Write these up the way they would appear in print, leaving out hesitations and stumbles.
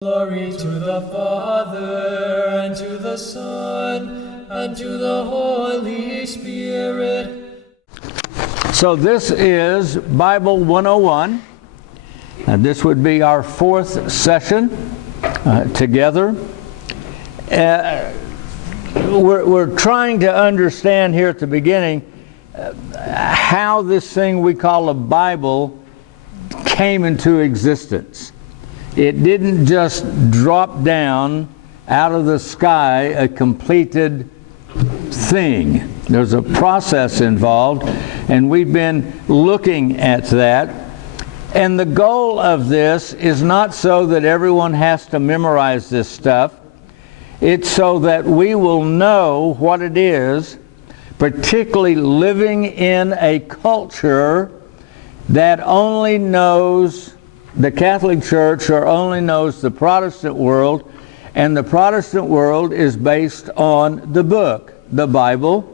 Glory to the Father, and to the Son, and to the Holy Spirit. So this is Bible 101. This would be our fourth session together. We're trying to understand here at the beginning how this thing we call a Bible came into existence. It didn't just drop down out of the sky, a completed thing. There's a process involved, and we've been looking at that. And the goal of this is not so that everyone has to memorize this stuff. It's so that we will know what it is, particularly living in a culture that only knows the Catholic Church or only knows the Protestant world, and the Protestant world is based on the book, the Bible.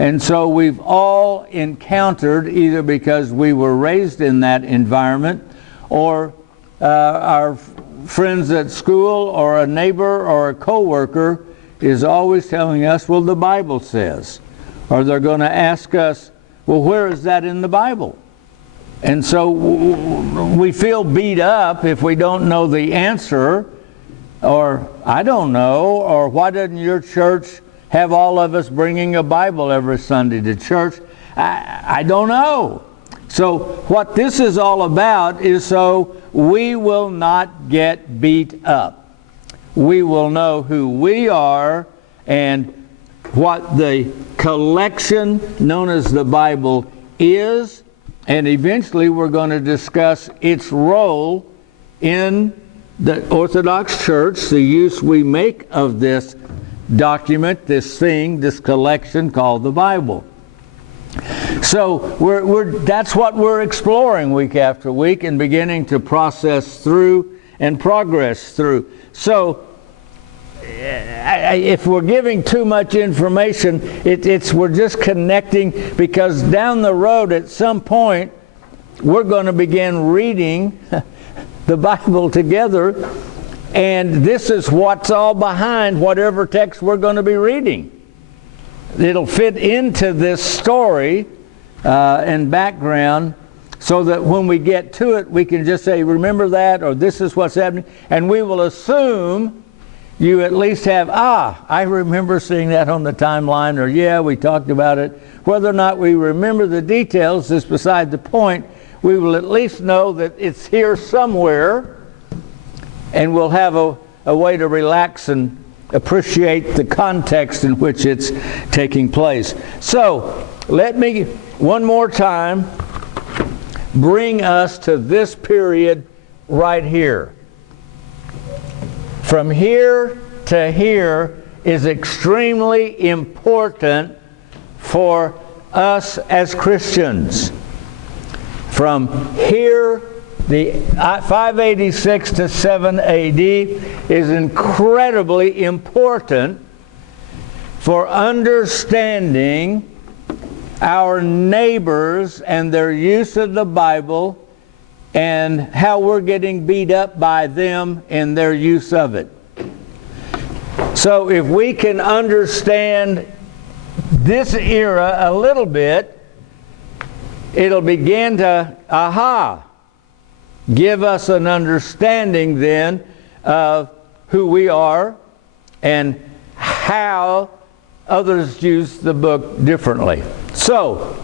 And so we've all encountered, either because we were raised in that environment, or our friends at school, or a neighbor, or a co-worker is always telling us, well, the Bible says. Or they're going to ask us, well, where is that in the Bible? And so we feel beat up if we don't know the answer, or I don't know, or why doesn't your church have all of us bringing a Bible every Sunday to church? I don't know. So what this is all about is so we will not get beat up. We will know who we are and what the collection known as the Bible is. And eventually we're going to discuss its role in the Orthodox Church, the use we make of this document, this thing, this collection called the Bible. So that's what we're exploring week after week and beginning to process through and progress through. So if we're giving too much information, we're just connecting, because down the road at some point we're going to begin reading the Bible together, and this is what's all behind whatever text we're going to be reading. It'll fit into this story and background, so that when we get to it we can just say, remember that, or this is what's happening, and we will assume you at least have, I remember seeing that on the timeline, or yeah, we talked about it. Whether or not we remember the details is beside the point. We will at least know that it's here somewhere, and we'll have a way to relax and appreciate the context in which it's taking place. So, let me, one more time, bring us to this period right here. From here to here is extremely important for us as Christians. From here, the 586 to 7 AD is incredibly important for understanding our neighbors and their use of the Bible, and how we're getting beat up by them in their use of it. So if we can understand this era a little bit, it'll begin to, give us an understanding then of who we are and how others use the book differently. So,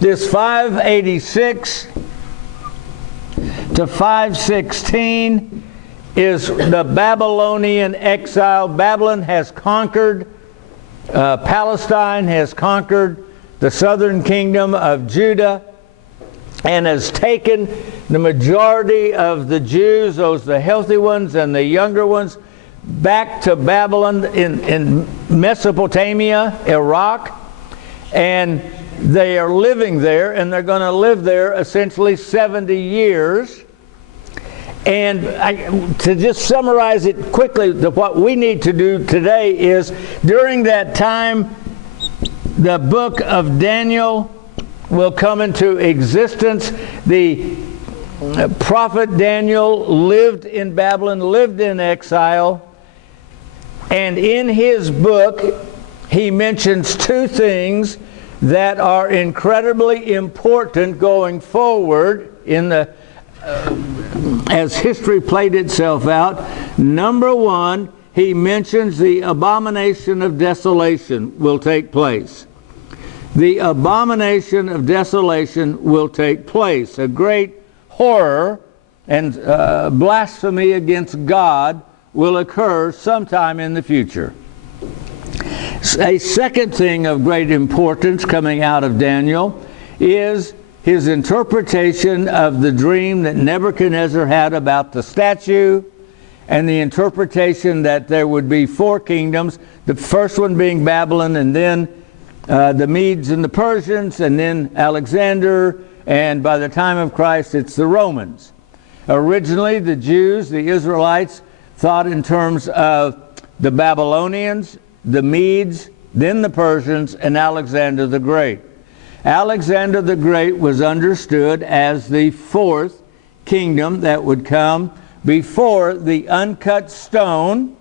this 586 to 516 is the Babylonian exile. Babylon has conquered, Palestine has conquered the southern kingdom of Judah, and has taken the majority of the Jews, those the healthy ones and the younger ones, back to Babylon in Mesopotamia, Iraq, and they are living there, and they're going to live there essentially 70 years. And to just summarize it quickly, what we need to do today is, during that time, the book of Daniel will come into existence. The prophet Daniel lived in Babylon, lived in exile, and in his book he mentions two things that are incredibly important going forward in the as history played itself out. Number one, he mentions the abomination of desolation will take place. The abomination of desolation will take place. A great horror and blasphemy against God will occur sometime in the future. A second thing of great importance coming out of Daniel is his interpretation of the dream that Nebuchadnezzar had about the statue, and the interpretation that there would be four kingdoms, the first one being Babylon, and then the Medes and the Persians, and then Alexander, and by the time of Christ it's the Romans. Originally the Jews, the Israelites, thought in terms of the Babylonians, the Medes, then the Persians, and Alexander the Great. Alexander the Great was understood as the fourth kingdom that would come before the uncut stone,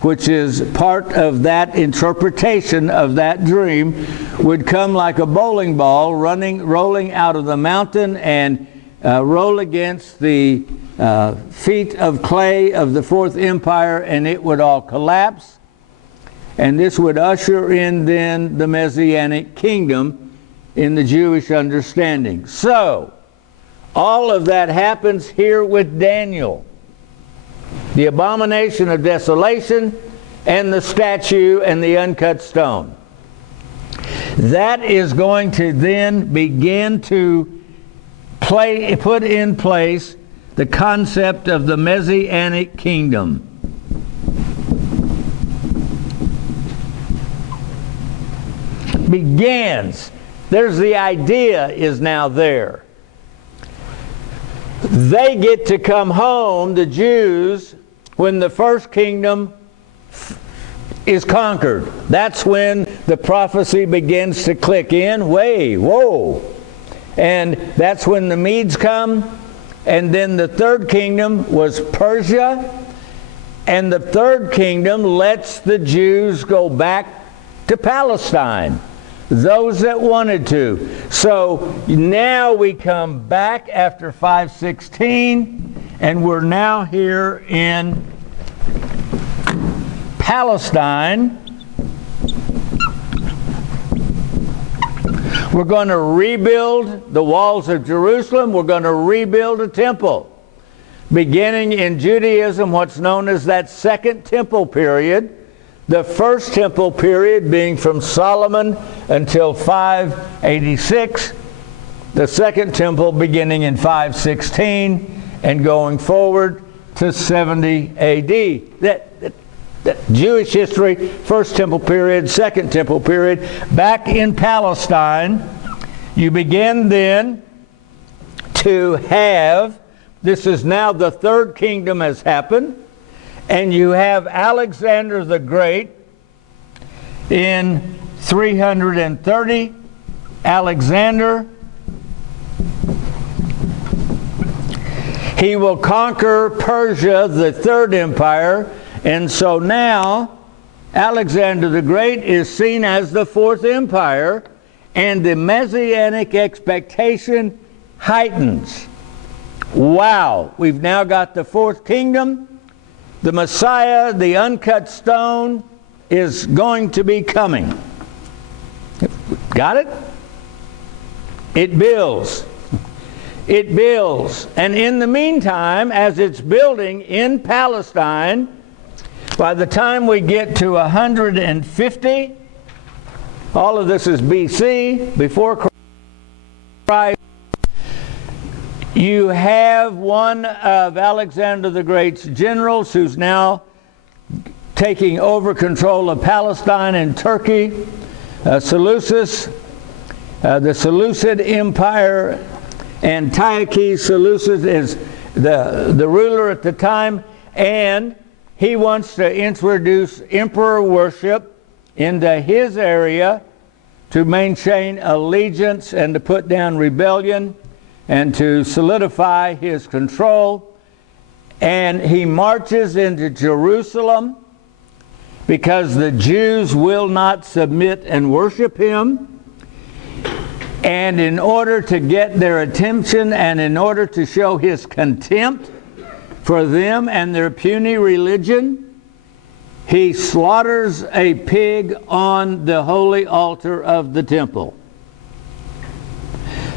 which is part of that interpretation of that dream, would come like a bowling ball rolling out of the mountain and roll against the feet of clay of the fourth empire, and it would all collapse. And this would usher in then the Messianic kingdom in the Jewish understanding. So, all of that happens here with Daniel. The abomination of desolation and the statue and the uncut stone. That is going to then begin to put in place the concept of the Messianic kingdom. Begins. There's the idea is now there. They get to come home, the Jews, when the first kingdom is conquered. That's when the prophecy begins to click in. Whoa. And that's when the Medes come. And then the third kingdom was Persia. And the third kingdom lets the Jews go back to Palestine. Those that wanted to. So now we come back after 516, and we're now here in Palestine. We're going to rebuild the walls of Jerusalem. We're going to rebuild a temple. Beginning in Judaism, what's known as that Second Temple period. The first temple period being from Solomon until 586. The second temple beginning in 516 and going forward to 70 A.D. That Jewish history, first temple period, second temple period. Back in Palestine, you begin then to have, this is now the third kingdom has happened, and you have Alexander the Great in 330. Alexander, he will conquer Persia, the third empire, and so now Alexander the Great is seen as the fourth empire, and the Messianic expectation heightens. Wow, we've now got the fourth kingdom. The Messiah, the uncut stone, is going to be coming. Got it? It builds. It builds. And in the meantime, as it's building in Palestine, by the time we get to 150, all of this is BC, before Christ, you have one of Alexander the Great's generals who's now taking over control of Palestine and Turkey, Seleucus, the Seleucid Empire, Antiochus Seleucus is the ruler at the time, and he wants to introduce emperor worship into his area to maintain allegiance and to put down rebellion. and to solidify his control. And he marches into Jerusalem because the Jews will not submit and worship him. And in order to get their attention and in order to show his contempt for them and their puny religion, he slaughters a pig on the holy altar of the temple.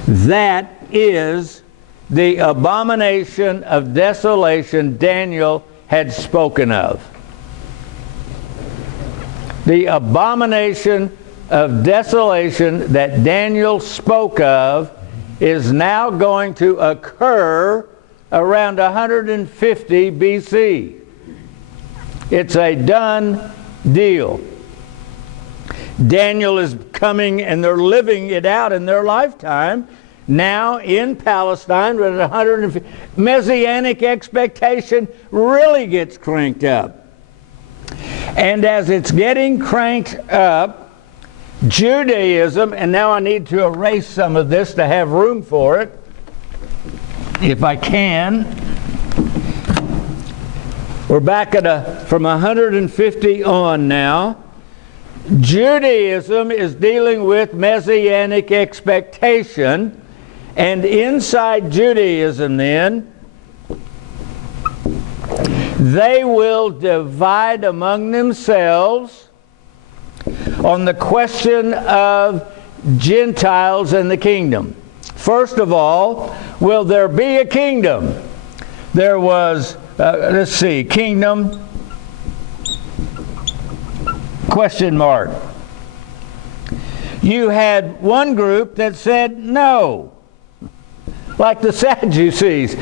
That is the abomination of desolation Daniel had spoken of. The abomination of desolation that Daniel spoke of is now going to occur around 150 BC. It's a done deal. Daniel is coming and they're living it out in their lifetime now in Palestine with 150. Messianic expectation really gets cranked up. And as it's getting cranked up, Judaism, and now I need to erase some of this to have room for it, if I can. We're back at from 150 on now. Judaism is dealing with Messianic expectation, and inside Judaism then, they will divide among themselves on the question of Gentiles and the kingdom. First of all, will there be a kingdom? There was, kingdom, question mark. You had one group that said no, like the Sadducees.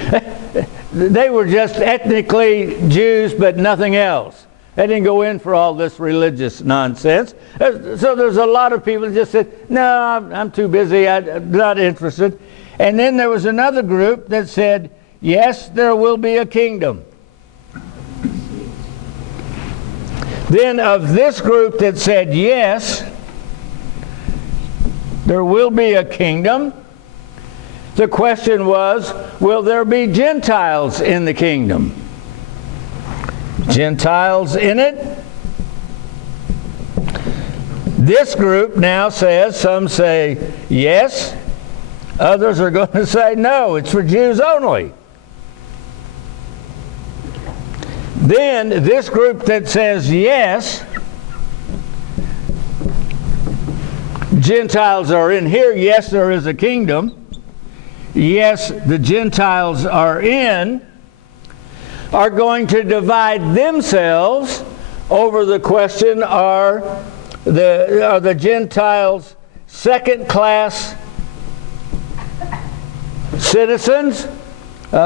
They were just ethnically Jews, but nothing else. They didn't go in for all this religious nonsense. So there's a lot of people that just said, no, I'm too busy, I'm not interested. And then there was another group that said, yes, there will be a kingdom. Then of this group that said, yes, there will be a kingdom, the question was, will there be Gentiles in the kingdom? Gentiles in it? This group now says, some say yes, others are going to say no, it's for Jews only. Then this group that says yes, Gentiles are in here, yes, there is a kingdom, yes, the Gentiles are in, are going to divide themselves over the question, are the Gentiles second-class citizens,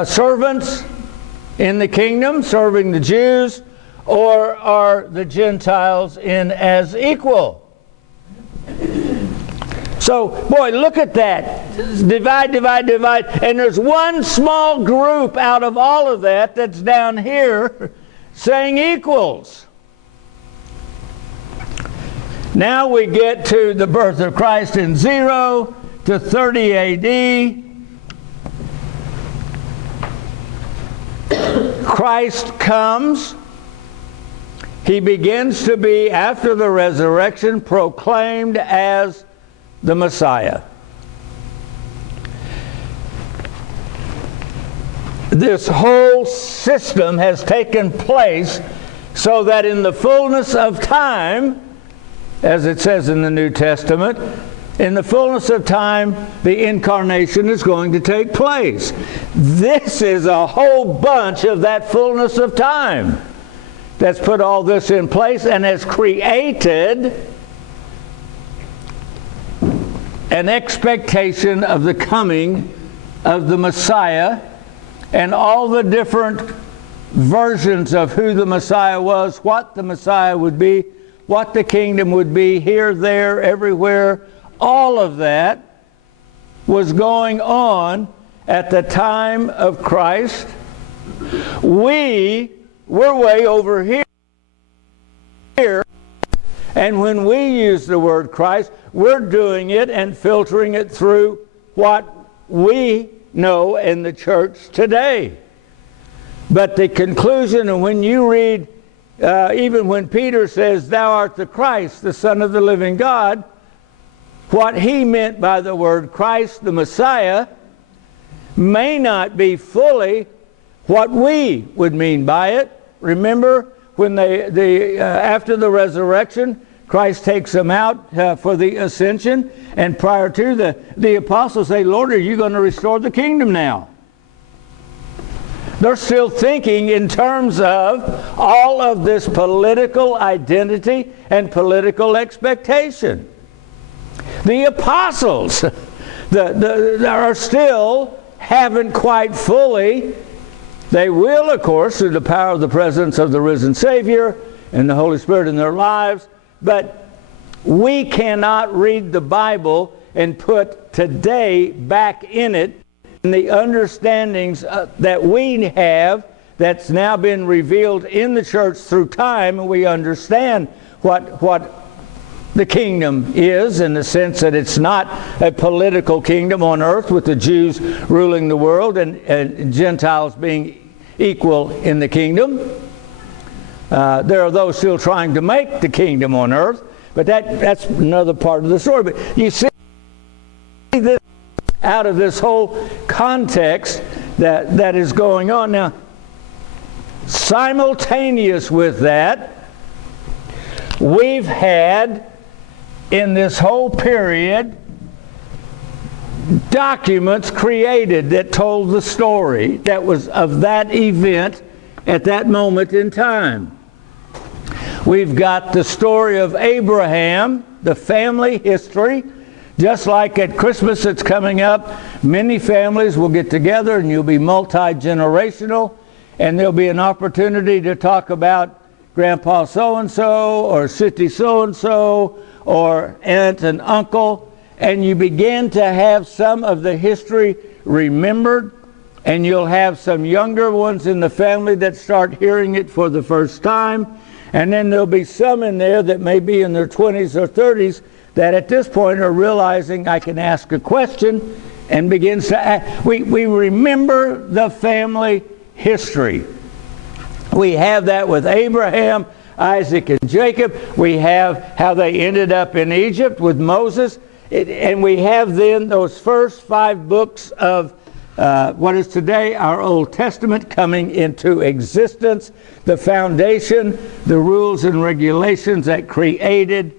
servants in the kingdom, serving the Jews, or are the Gentiles in as equal? So, boy, look at that. Divide, divide, divide. And there's one small group out of all of that that's down here saying equals. Now we get to the birth of Christ in 0 to 30 AD. Christ comes. He begins to be, after the resurrection, proclaimed as the Messiah. This whole system has taken place so that in the fullness of time, as it says in the New Testament, in the fullness of time, the incarnation is going to take place. This is a whole bunch of that fullness of time that's put all this in place and has created an expectation of the coming of the Messiah and all the different versions of who the Messiah was, what the Messiah would be, what the kingdom would be, here, there, everywhere. All of that was going on at the time of Christ. We're way over here. And when we use the word Christ, we're doing it and filtering it through what we know in the church today. But the conclusion, and when you read, even when Peter says, "Thou art the Christ, the Son of the living God," what he meant by the word Christ, the Messiah, may not be fully what we would mean by it. Remember when after the resurrection, Christ takes them out for the ascension, and prior to the apostles say, "Lord, are you going to restore the kingdom now?" They're still thinking in terms of all of this political identity and political expectation. The apostles are still haven't quite fully. They will, of course, through the power of the presence of the risen Savior and the Holy Spirit in their lives, but we cannot read the Bible and put today back in it, and the understandings that we have that's now been revealed in the church through time, and we understand what the kingdom is, in the sense that it's not a political kingdom on earth with the Jews ruling the world and Gentiles being equal in the kingdom. There are those still trying to make the kingdom on earth, but that's another part of the story. But you see this out of this whole context that is going on. Now, simultaneous with that, we've had in this whole period documents created that told the story that was of that event at that moment in time. We've got the story of Abraham, the family history. Just like at Christmas that's coming up, many families will get together and you'll be multi-generational, and there'll be an opportunity to talk about Grandpa so-and-so or City so-and-so or aunt and uncle, and you begin to have some of the history remembered, and you'll have some younger ones in the family that start hearing it for the first time, and then there'll be some in there that may be in their 20s or 30s that at this point are realizing I can ask a question and begins to ask. We remember the family history. We have that with Abraham, Isaac, and Jacob. We have how they ended up in Egypt with Moses. And we have then those first 5 books of what is today our Old Testament coming into existence, the foundation, the rules and regulations that created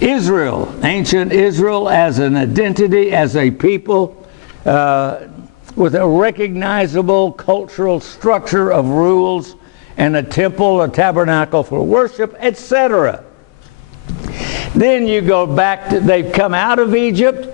Israel, ancient Israel, as an identity, as a people, with a recognizable cultural structure of rules and a temple, a tabernacle for worship, etc. Then you go back to, they've come out of Egypt.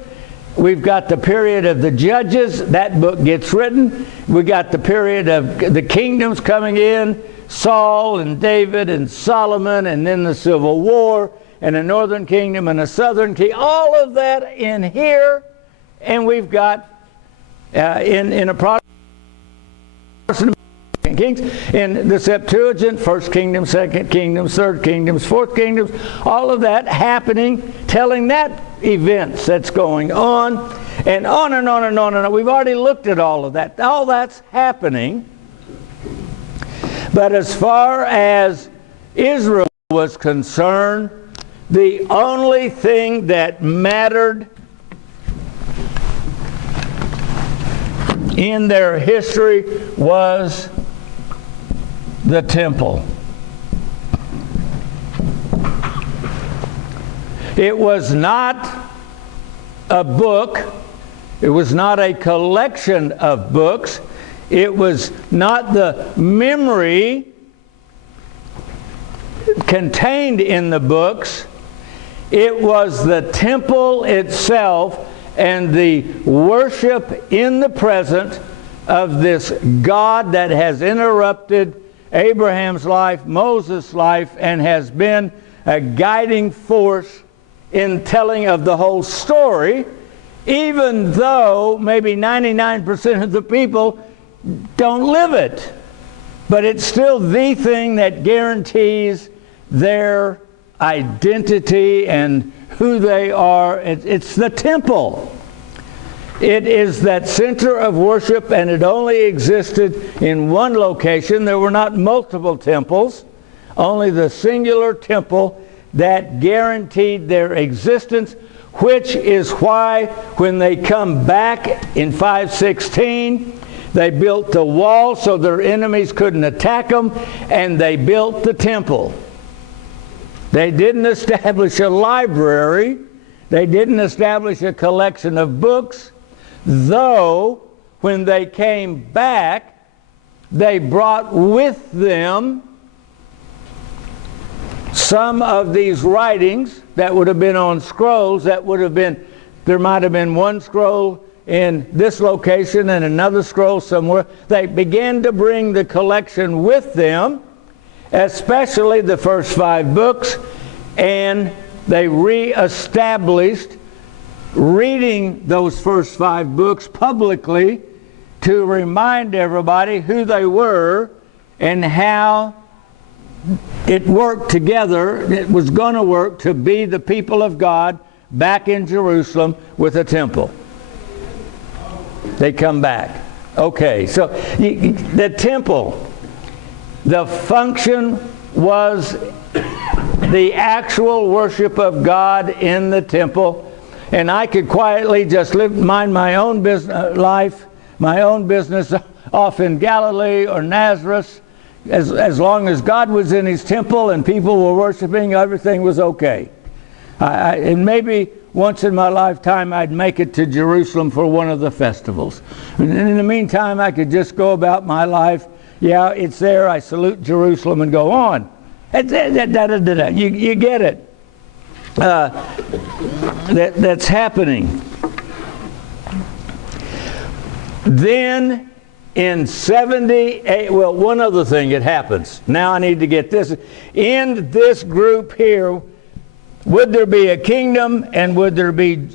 We've got the period of the Judges. That book gets written. We got the period of the kingdoms coming in, Saul and David and Solomon, and then the Civil War, and a northern kingdom and a southern kingdom. All of that in here, and we've got in a Protestant Kings, in the Septuagint, first kingdom, second kingdoms, third kingdoms, fourth kingdoms, all of that happening, telling that events that's going on, and on and on and on and on. We've already looked at all of that. All that's happening. But as far as Israel was concerned, the only thing that mattered in their history was the temple. It was not a book. It was not a collection of books. It was not the memory contained in the books. It was the temple itself and the worship in the present of this God that has interrupted Abraham's life, Moses' life, and has been a guiding force in telling of the whole story, even though maybe 99% of the people don't live it. But it's still the thing that guarantees their identity and who they are. It's the temple. It is that center of worship, and it only existed in one location. There were not multiple temples, only the singular temple that guaranteed their existence, which is why when they come back in 516, they built the wall so their enemies couldn't attack them, and they built the temple. They didn't establish a library. They didn't establish a collection of books, though when they came back, they brought with them some of these writings that would have been on scrolls. That would have been, there might have been one scroll in this location and another scroll somewhere. They began to bring the collection with them, especially the first 5 books, and they re-established reading those first 5 books publicly to remind everybody who they were and how it worked together. It was going to work to be the people of God back in Jerusalem with a temple. They come back. Okay, so the temple, the function was the actual worship of God in the temple, and I could quietly just mind my own life, my own business off in Galilee or Nazareth. As long as God was in his temple and people were worshiping, everything was okay. And maybe once in my lifetime I'd make it to Jerusalem for one of the festivals. And in the meantime, I could just go about my life. Yeah, it's there. I salute Jerusalem and go on. You get it. That's happening. Then in 78, well, one other thing that happens. Now I need to get this. In this group here, would there be a kingdom and would there be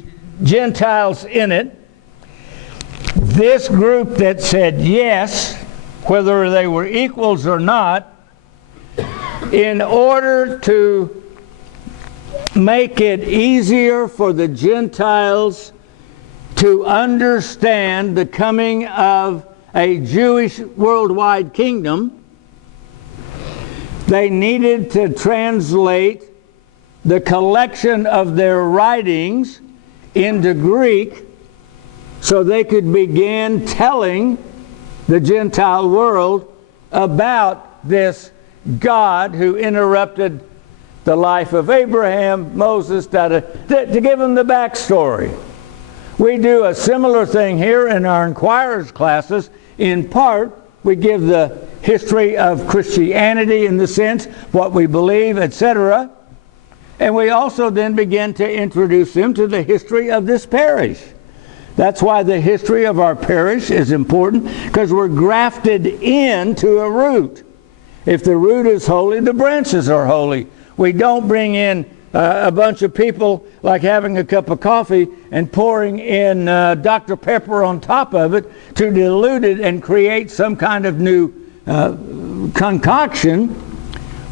Gentiles in it? This group that said yes, whether they were equals or not, in order to make it easier for the Gentiles to understand the coming of a Jewish worldwide kingdom, they needed to translate the collection of their writings into Greek so they could begin telling the Gentile world about this God who interrupted the life of Abraham, Moses, to give them the backstory. We do a similar thing here in our Inquirers classes. In part, we give the history of Christianity in the sense, what we believe, etc. And we also then begin to introduce them to the history of this parish. That's why the history of our parish is important, because we're grafted into a root. If the root is holy, the branches are holy. We don't bring in a bunch of people like having a cup of coffee and pouring in Dr. Pepper on top of it to dilute it and create some kind of new concoction.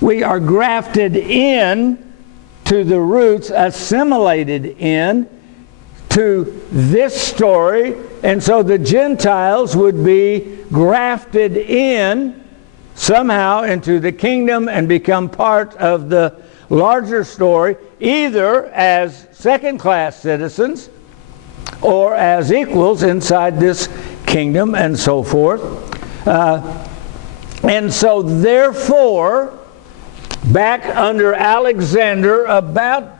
We are grafted in to the roots, assimilated in to this story, and so the Gentiles would be grafted in somehow into the kingdom and become part of the larger story, either as second-class citizens or as equals inside this kingdom and so forth. And so therefore, back under Alexander, about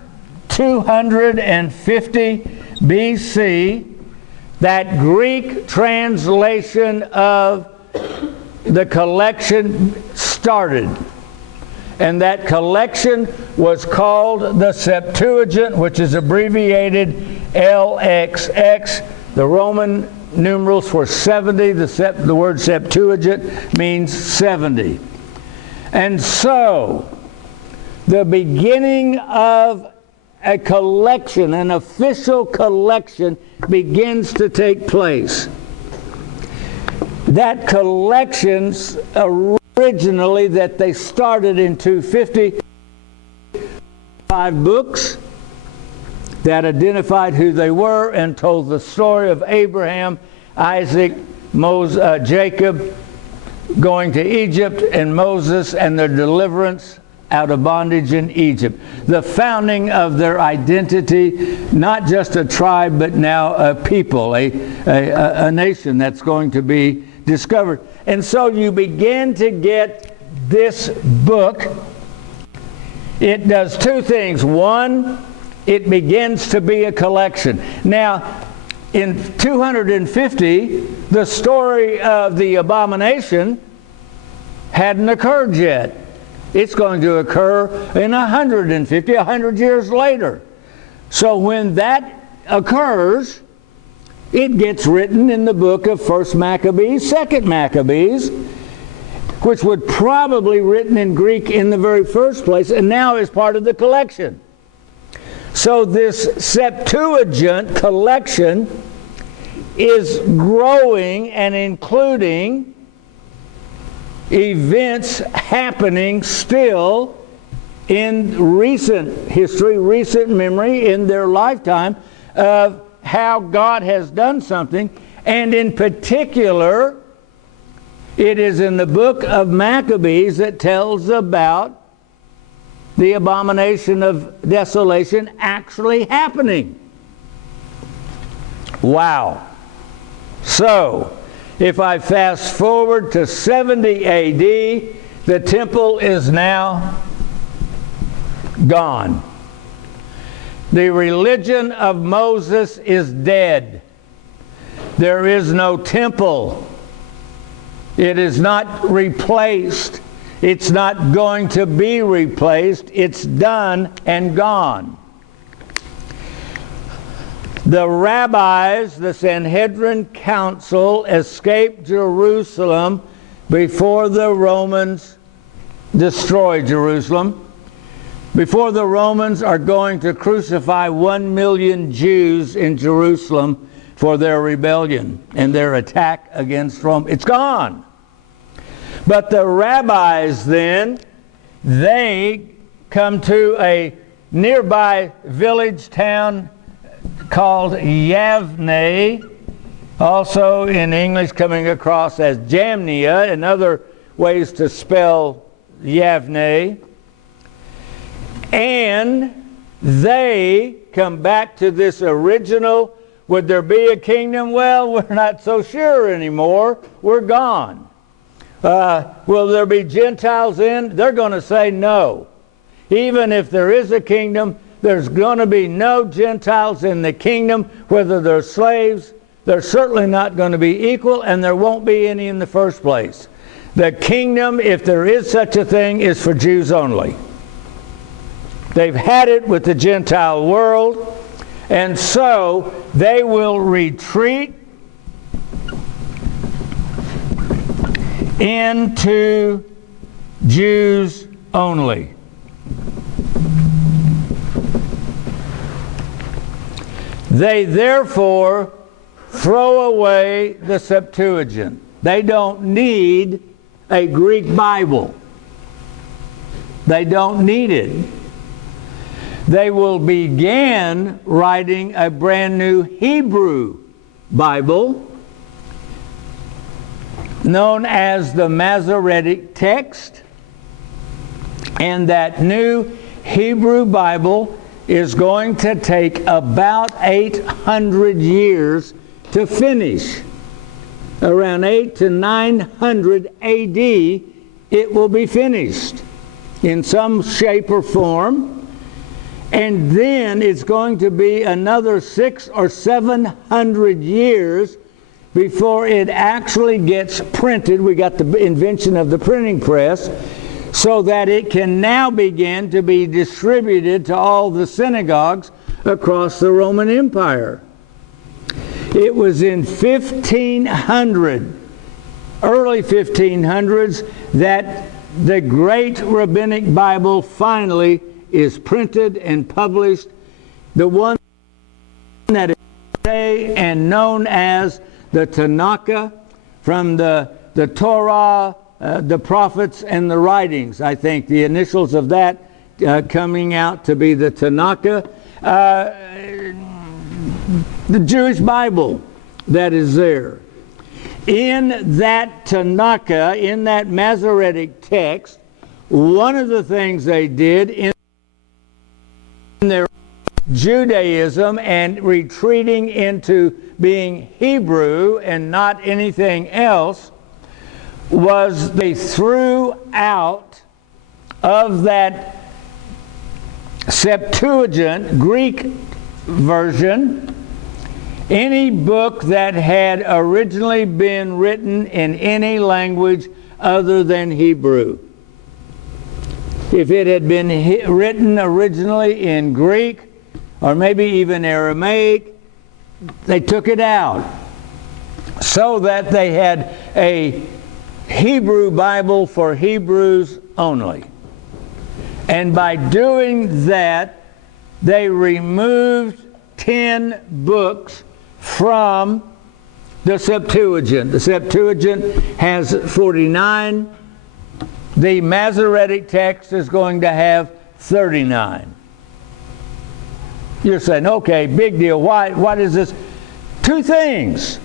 250 BC, that Greek translation of the collection started. And that collection was called the Septuagint, which is abbreviated LXX. The Roman numerals for 70, the word Septuagint means 70. And so, the beginning of a collection, an official collection, begins to take place. That collections originally that they started in 250, 5 books, that identified who they were and told the story of Abraham, Isaac, Jacob going to Egypt, and Moses and their deliverance out of bondage in Egypt. The founding of their identity, not just a tribe, but now a people, a nation that's going to be discovered. And so you begin to get this book. It does two things. One, it begins to be a collection. Now, in 250, the story of the abomination hadn't occurred yet. It's going to occur in 150, 100 years later. So when that occurs, it gets written in the book of 1st Maccabees, 2nd Maccabees, which would probably written in Greek in the very first place, and now is part of the collection. So this Septuagint collection is growing and including events happening still in recent history, recent memory, in their lifetime of how God has done something. And in particular, it is in the book of Maccabees that tells about the abomination of desolation actually happening. Wow. So, if I fast forward to 70 AD, the temple is now gone. The religion of Moses is dead. There is no temple. It is not replaced. It's not going to be replaced. It's done and gone. The rabbis, the Sanhedrin Council, escaped Jerusalem before the Romans destroyed Jerusalem. Before the Romans are going to crucify 1 million Jews in Jerusalem for their rebellion and their attack against Rome. It's gone. But the rabbis then, they come to a nearby village town called Yavne, also in English coming across as Jamnia, and other ways to spell Yavne. And they come back to this original, would there be a kingdom? Well, we're not so sure anymore. We're gone. Will there be Gentiles in? They're going to say no. Even if there is a kingdom, there's going to be no Gentiles in the kingdom, whether they're slaves. They're certainly not going to be equal, and there won't be any in the first place. The kingdom, if there is such a thing, is for Jews only. They've had it with the Gentile world, and so they will retreat into Jews only. They therefore throw away the Septuagint. They don't need a Greek Bible. They don't need it. They will begin writing a brand new Hebrew Bible known as the Masoretic text. And that new Hebrew Bible is going to take about 800 years to finish. Around 8 to 900 AD, it will be finished in some shape or form. And then it's going to be another 600 or 700 years before it actually gets printed. We got the invention of the printing press, so that it can now begin to be distributed to all the synagogues across the Roman Empire. It was in 1500, early 1500s, that the great Rabbinic Bible finally is printed and published, the one that is today and known as the Tanakh, from the Torah, the prophets, and the writings. I think the initials of that coming out to be the Tanakh. the Jewish Bible that is there. In that Tanakh, in that Masoretic text, one of the things they did in their Judaism and retreating into being Hebrew and not anything else was they threw out of that Septuagint Greek version any book that had originally been written in any language other than Hebrew. If it had been written originally in Greek or maybe even Aramaic, they took it out so that they had a Hebrew Bible for Hebrews only. And by doing that, they removed 10 books from the Septuagint. The Septuagint has 49. The Masoretic text is going to have 39. You're saying, okay, big deal. Why does this? Two things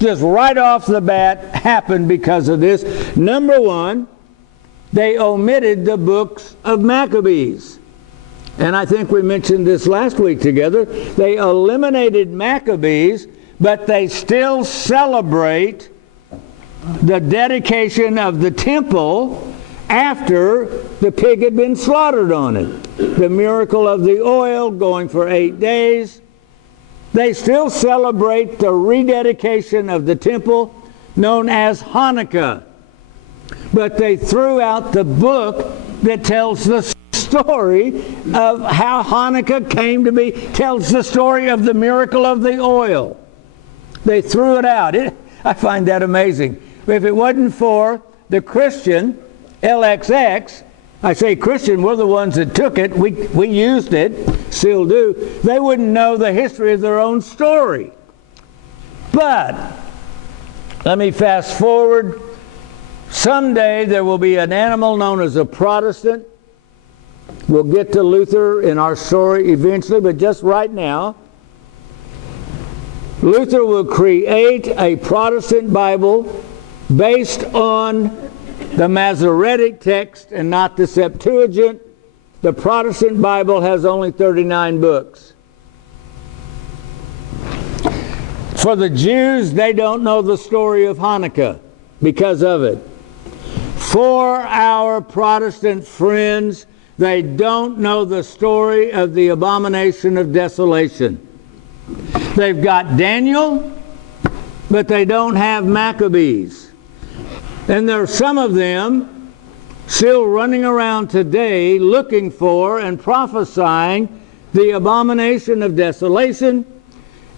just right off the bat happened because of this. Number one, they omitted the books of Maccabees. And I think we mentioned this last week together. They eliminated Maccabees, but they still celebrate the dedication of the temple after the pig had been slaughtered on it. The miracle of the oil going for 8 days. They still celebrate the rededication of the temple known as Hanukkah. But they threw out the book that tells the story of how Hanukkah came to be, tells the story of the miracle of the oil. They threw it out. I find that amazing. If it wasn't for the Christian LXX, I say Christian, we're the ones that took it. We used it, still do. They wouldn't know the history of their own story. But let me fast forward. Someday there will be an animal known as a Protestant. We'll get to Luther in our story eventually, but just right now, Luther will create a Protestant Bible based on the Masoretic text and not the Septuagint. The Protestant Bible has only 39 books. For the Jews, they don't know the story of Hanukkah because of it. For our Protestant friends, they don't know the story of the abomination of desolation. They've got Daniel, but they don't have Maccabees. And there are some of them still running around today looking for and prophesying the abomination of desolation.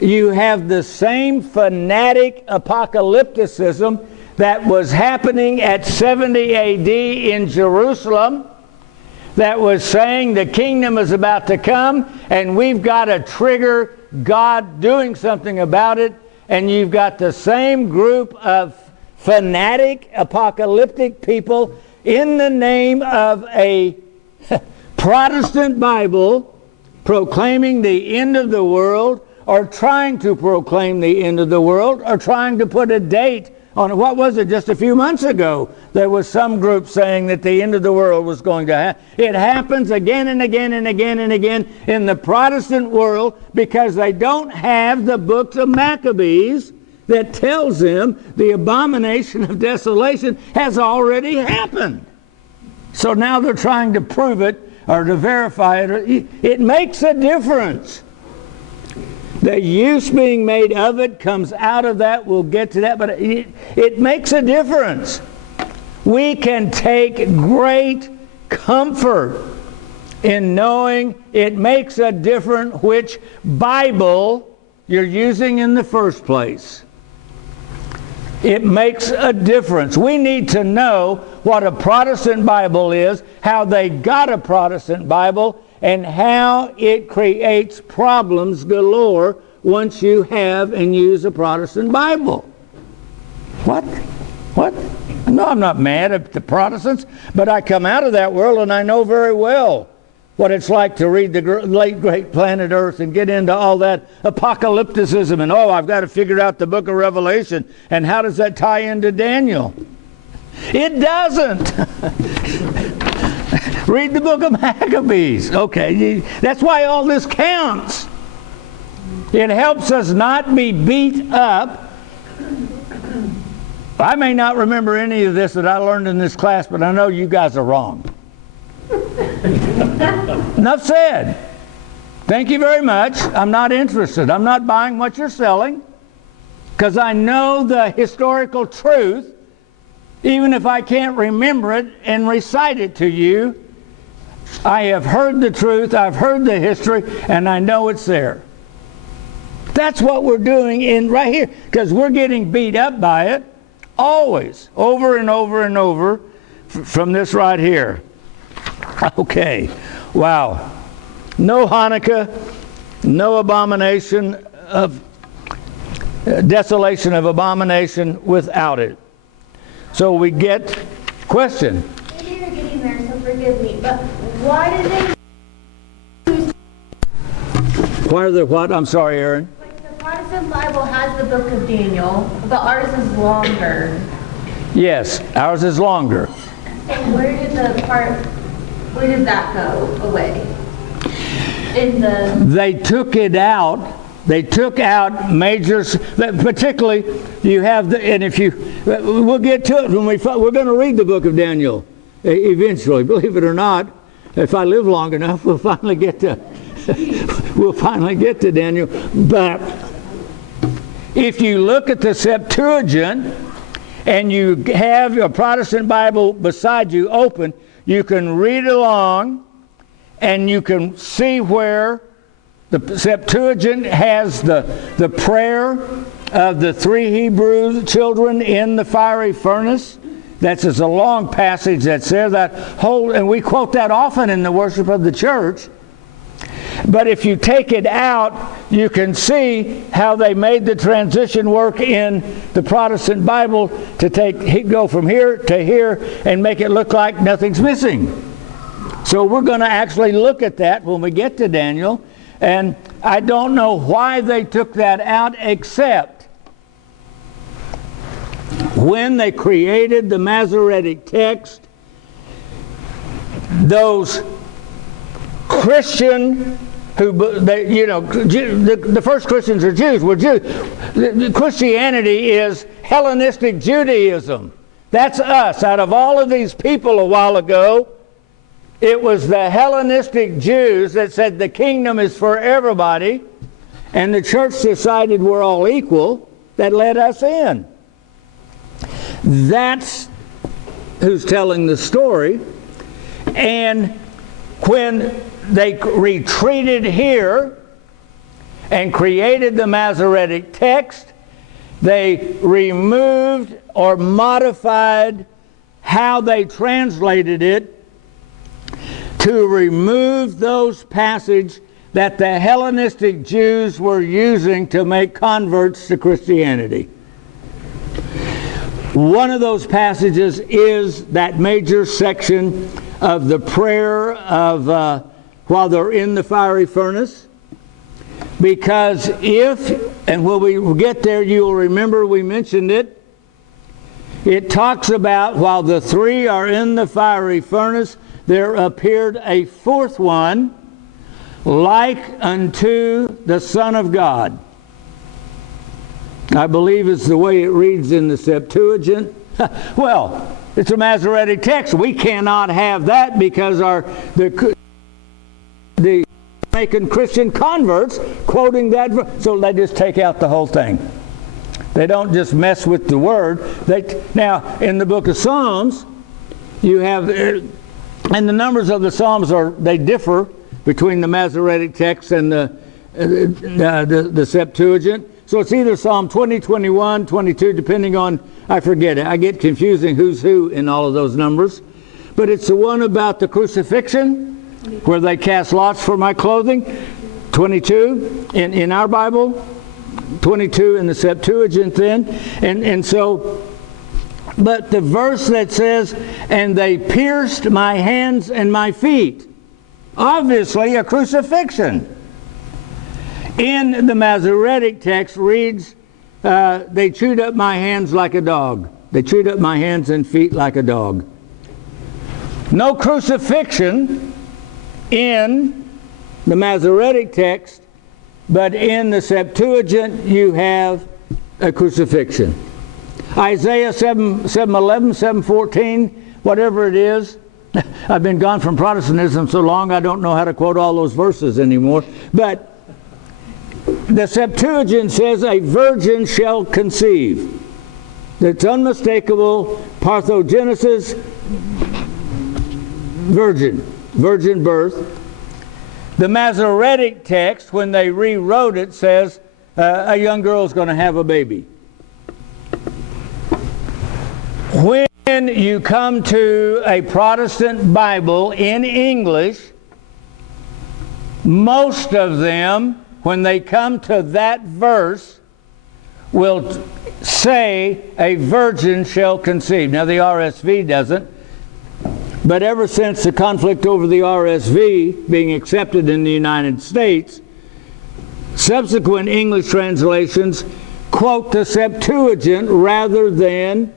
You have the same fanatic apocalypticism that was happening at 70 AD in Jerusalem, that was saying the kingdom is about to come and we've got to trigger God doing something about it. And you've got the same group of fanatic apocalyptic people in the name of a Protestant Bible proclaiming the end of the world, or trying to proclaim the end of the world, or trying to put a date on it. What was it? Just a few months ago, there was some group saying that the end of the world was going to happen. It happens again and again and again and again in the Protestant world because they don't have the books of Maccabees that tells them the abomination of desolation has already happened. So now they're trying to prove it or to verify it. It makes a difference. The use being made of it comes out of that. We'll get to that, but it makes a difference. We can take great comfort in knowing it makes a difference which Bible you're using in the first place. It makes a difference. We need to know what a Protestant Bible is, how they got a Protestant Bible, and how it creates problems galore once you have and use a Protestant Bible. What? No, I'm not mad at the Protestants, but I come out of that world and I know very well what it's like to read the late great Planet Earth and get into all that apocalypticism and, I've got to figure out the book of Revelation and how does that tie into Daniel? It doesn't. Read the book of Maccabees. Okay, that's why all this counts. It helps us not be beat up. I may not remember any of this that I learned in this class, but I know you guys are wrong. Enough said. Thank you very much. I'm not interested. I'm not buying what you're selling because I know the historical truth, even if I can't remember it and recite it to you. I have heard the truth, I've heard the history, and I know it's there. That's what we're doing in right here, because we're getting beat up by it always, over and over and over, from this right here. Okay, wow. No Hanukkah, no abomination of desolation of abomination without it. So we get question. Maybe you're getting there, so forgive me, but why did they choose? Why are the what? I'm sorry, Aaron. Like the Protestant Bible has the book of Daniel, but ours is longer. Yes, ours is longer. So where did that go away? They took it out. They took out major, particularly you have and if you, we'll get to it when we're going to read the book of Daniel eventually. Believe it or not, if I live long enough, we'll finally get to Daniel. But if you look at the Septuagint and you have your Protestant Bible beside you open, you can read along and you can see where the Septuagint has the prayer of the three Hebrew children in the fiery furnace. That's just a long passage that's there. And we quote that often in the worship of the church. But if you take it out, you can see how they made the transition work in the Protestant Bible to go from here to here and make it look like nothing's missing. So we're going to actually look at that when we get to Daniel. And I don't know why they took that out, except when they created the Masoretic text, those Christian the first Christians are Jews. Were Jews. Christianity is Hellenistic Judaism. That's us. Out of all of these people a while ago, it was the Hellenistic Jews that said the kingdom is for everybody, and the church decided we're all equal, that let us in. That's who's telling the story. And when they retreated here and created the Masoretic text, they removed or modified how they translated it to remove those passages that the Hellenistic Jews were using to make converts to Christianity. One of those passages is that major section of the prayer of while they're in the fiery furnace. Because and when we get there, you'll remember we mentioned it. It talks about while the three are in the fiery furnace, there appeared a fourth one, like unto the Son of God. I believe it's the way it reads in the Septuagint. Well, it's a Masoretic text. We cannot have that because the making Christian converts quoting that. So they just take out the whole thing. They don't just mess with the word. Now, in the book of Psalms, you have, and the numbers of the Psalms they differ between the Masoretic text and the Septuagint. So it's either Psalm 20, 21, 22, depending on, I forget it. I get confusing who's who in all of those numbers. But it's the one about the crucifixion, where they cast lots for my clothing, 22 in our Bible, 22 in the Septuagint then. And so, but the verse that says, and they pierced my hands and my feet. obviously a crucifixion. In the Masoretic text reads, they chewed up my hands like a dog. They chewed up my hands and feet like a dog. No crucifixion in the Masoretic text, but in the Septuagint you have a crucifixion. Isaiah 7:11, 7:14, whatever it is. I've been gone from Protestantism so long I don't know how to quote all those verses anymore. But the Septuagint says a virgin shall conceive. It's unmistakable, parthenogenesis, virgin birth. The Masoretic text, when they rewrote it, says a young girl is going to have a baby. When you come to a Protestant Bible in English, most of them, when they come to that verse, will say a virgin shall conceive. Now the RSV doesn't, but ever since the conflict over the RSV being accepted in the United States, subsequent English translations quote the Septuagint rather than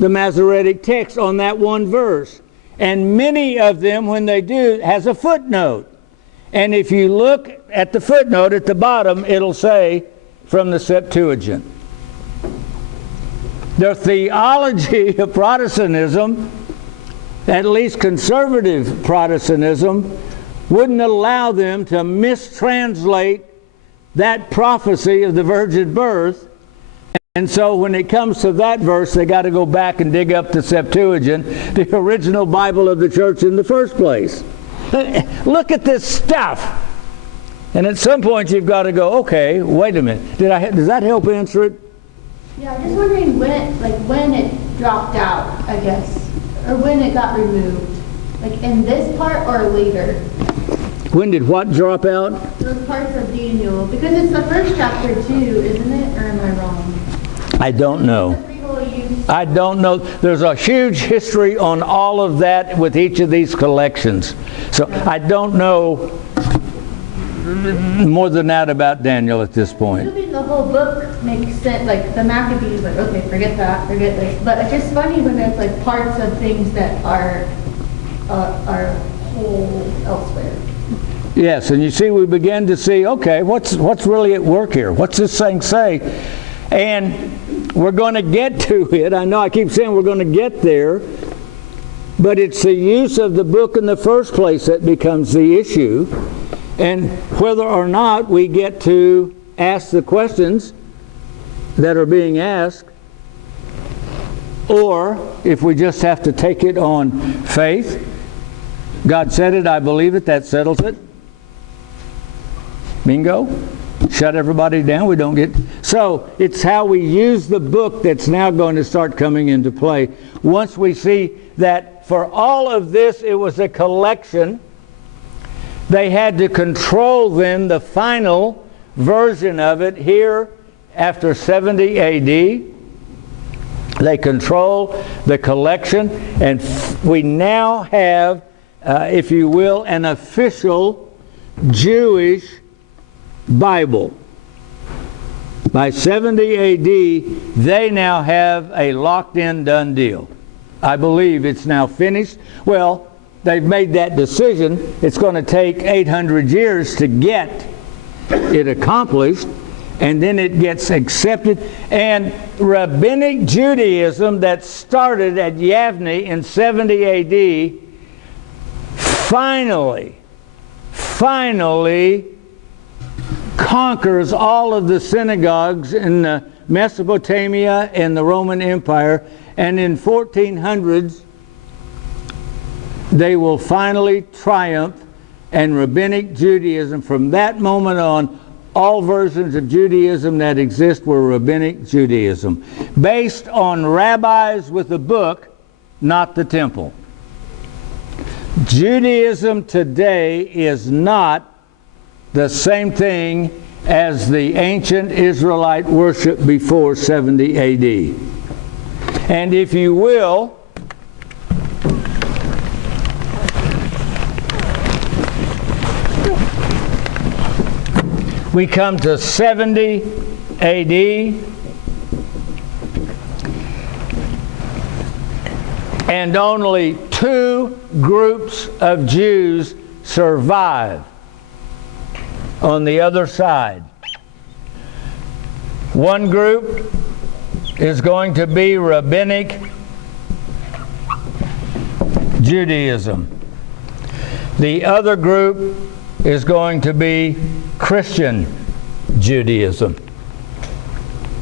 the Masoretic text on that one verse. And many of them, when they do, has a footnote. And if you look at the footnote at the bottom, it'll say from the Septuagint. The theology of Protestantism, at least conservative Protestantism, wouldn't allow them to mistranslate that prophecy of the virgin birth. And so when it comes to that verse, they got to go back and dig up the Septuagint, the original Bible of the church in the first place. Look at this stuff. And at some point you've got to go, okay, wait a minute. Does that help answer it? Yeah, I'm just wondering when it dropped out, I guess, or when it got removed. Like in this part or later? When did what drop out? Those parts of Daniel. Because it's the first chapter too, isn't it? Or am I wrong? I don't know. I don't know. There's a huge history on all of that with each of these collections. So I don't know more than that about Daniel at this point. Assuming the whole book makes sense, like the Maccabees, like, okay, forget that, forget this. But it's just funny when there's like parts of things that are whole elsewhere. Yes, and you see, we begin to see, okay, what's really at work here? What's this thing say? And we're going to get to it. I know I keep saying we're going to get there, but it's the use of the book in the first place that becomes the issue. And whether or not we get to ask the questions that are being asked, or if we just have to take it on faith. God said it, I believe it, that settles it. Bingo. Shut everybody down. We don't get... So it's how we use the book that's now going to start coming into play. Once we see that for all of this, it was a collection, they had to control then the final version of it here after 70 AD. They control the collection, and we now have, if you will, an official Jewish Bible. By 70 AD, they now have a locked-in done deal. I believe it's now finished. Well, they've made that decision. It's going to take 800 years to get it accomplished, and then it gets accepted. And Rabbinic Judaism that started at Yavne in 70 AD finally conquers all of the synagogues in Mesopotamia and the Roman Empire, and in 1400s they will finally triumph, and Rabbinic Judaism, from that moment on, all versions of Judaism that exist were Rabbinic Judaism, based on rabbis with a book, not the temple. Judaism today is not the same thing as the ancient Israelite worship before 70 AD. And if you will, We come to 70 AD, and only two groups of Jews survive on the other side. One group is going to be Rabbinic Judaism. The other group is going to be Christian Judaism.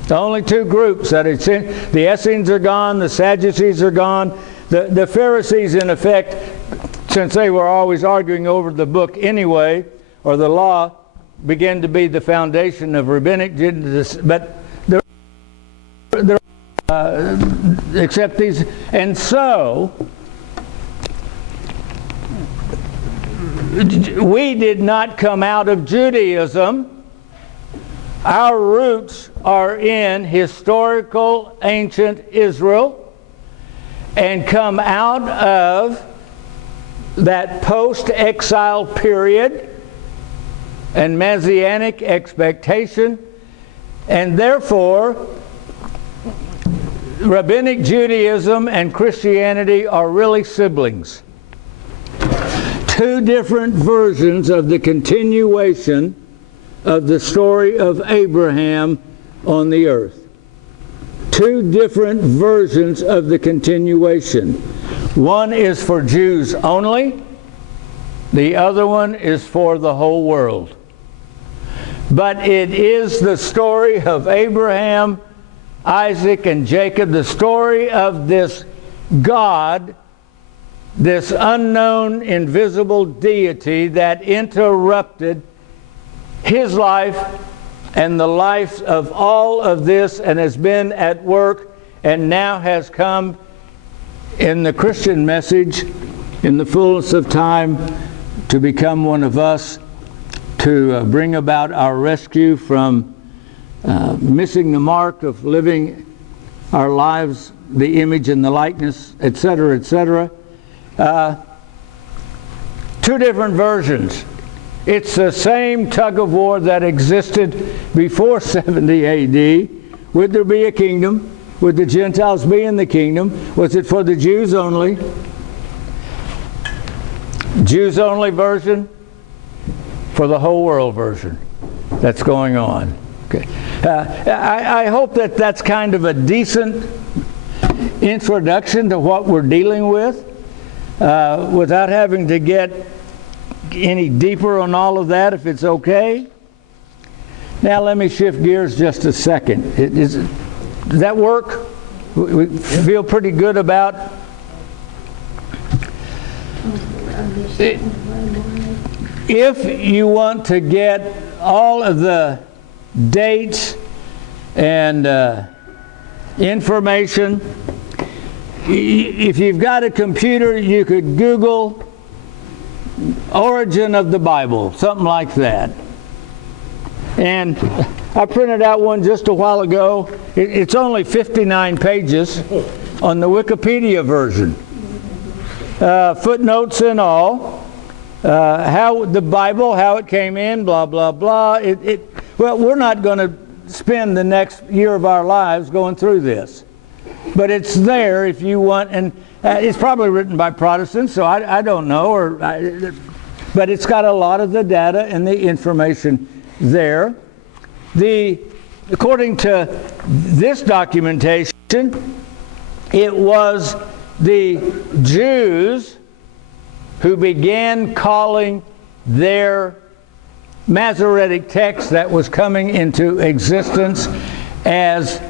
The only two groups that it's in. The Essenes are gone, the Sadducees are gone. The Pharisees, in effect, since they were always arguing over the book anyway, or the law, began to be the foundation of Rabbinic Judaism. But except these, and so we did not come out of Judaism. Our roots are in historical ancient Israel and come out of that post-exile period and messianic expectation, and therefore Rabbinic Judaism and Christianity are really siblings. Two different versions of the continuation of the story of Abraham on the earth. Two different versions of the continuation. One is for Jews only, the other one is for the whole world. But it is the story of Abraham, Isaac, and Jacob, the story of this God, this unknown, invisible deity that interrupted his life and the life of all of this and has been at work and now has come in the Christian message in the fullness of time to become one of us, to bring about our rescue from missing the mark of living our lives, the image and the likeness, etc., etc. Two different versions. It's the same tug of war that existed before 70 AD. Would there be a kingdom? Would the Gentiles be in the kingdom? Was it for the Jews only? Jews only version? For the whole world version that's going on. Okay. I hope that that's kind of a decent introduction to what we're dealing with, without having to get any deeper on all of that, if it's okay. Now let me shift gears just a second. Does that work? We feel pretty good about it. If you want to get all of the dates and information, if you've got a computer, you could Google origin of the Bible, something like that. And I printed out one just a while ago. It's only 59 pages on the Wikipedia version. Footnotes and all. How the Bible, how it came in, blah, blah, blah. Well, we're not going to spend the next year of our lives going through this. But it's there if you want, and it's probably written by Protestants, so I don't know, but it's got a lot of the data and the information there. According to this documentation, it was the Jews who began calling their Masoretic text that was coming into existence as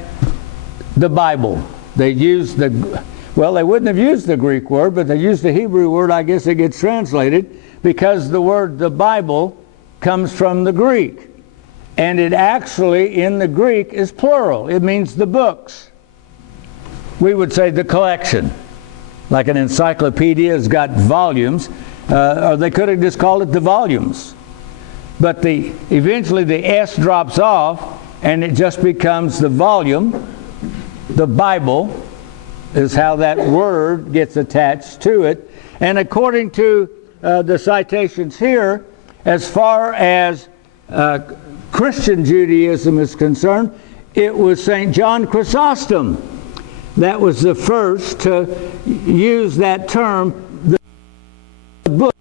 the Bible. They used they wouldn't have used the Greek word, but they used the Hebrew word, I guess it gets translated, because the word the Bible comes from the Greek. And it actually, in the Greek, is plural. It means the books. We would say the collection. Like an encyclopedia has got volumes, or they could have just called it the volumes. But eventually the S drops off, and it just becomes the volume. The Bible is how that word gets attached to it. And according to the citations here, as far as Christian Judaism is concerned, it was St. John Chrysostom that was the first to use that term, the book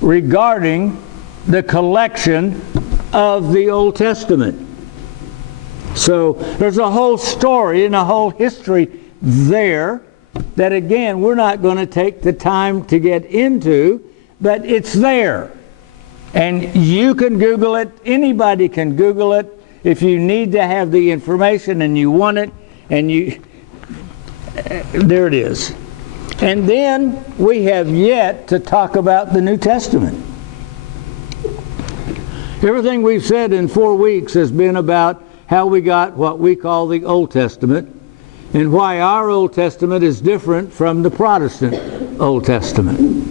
regarding the collection of the Old Testament. So there's a whole story and a whole history there that, again, we're not going to take the time to get into, but it's there. And you can Google it. Anybody can Google it if you need to have the information and you want it, and there it is. And then we have yet to talk about the New Testament. Everything we've said in 4 weeks has been about how we got what we call the Old Testament and why our Old Testament is different from the Protestant Old Testament.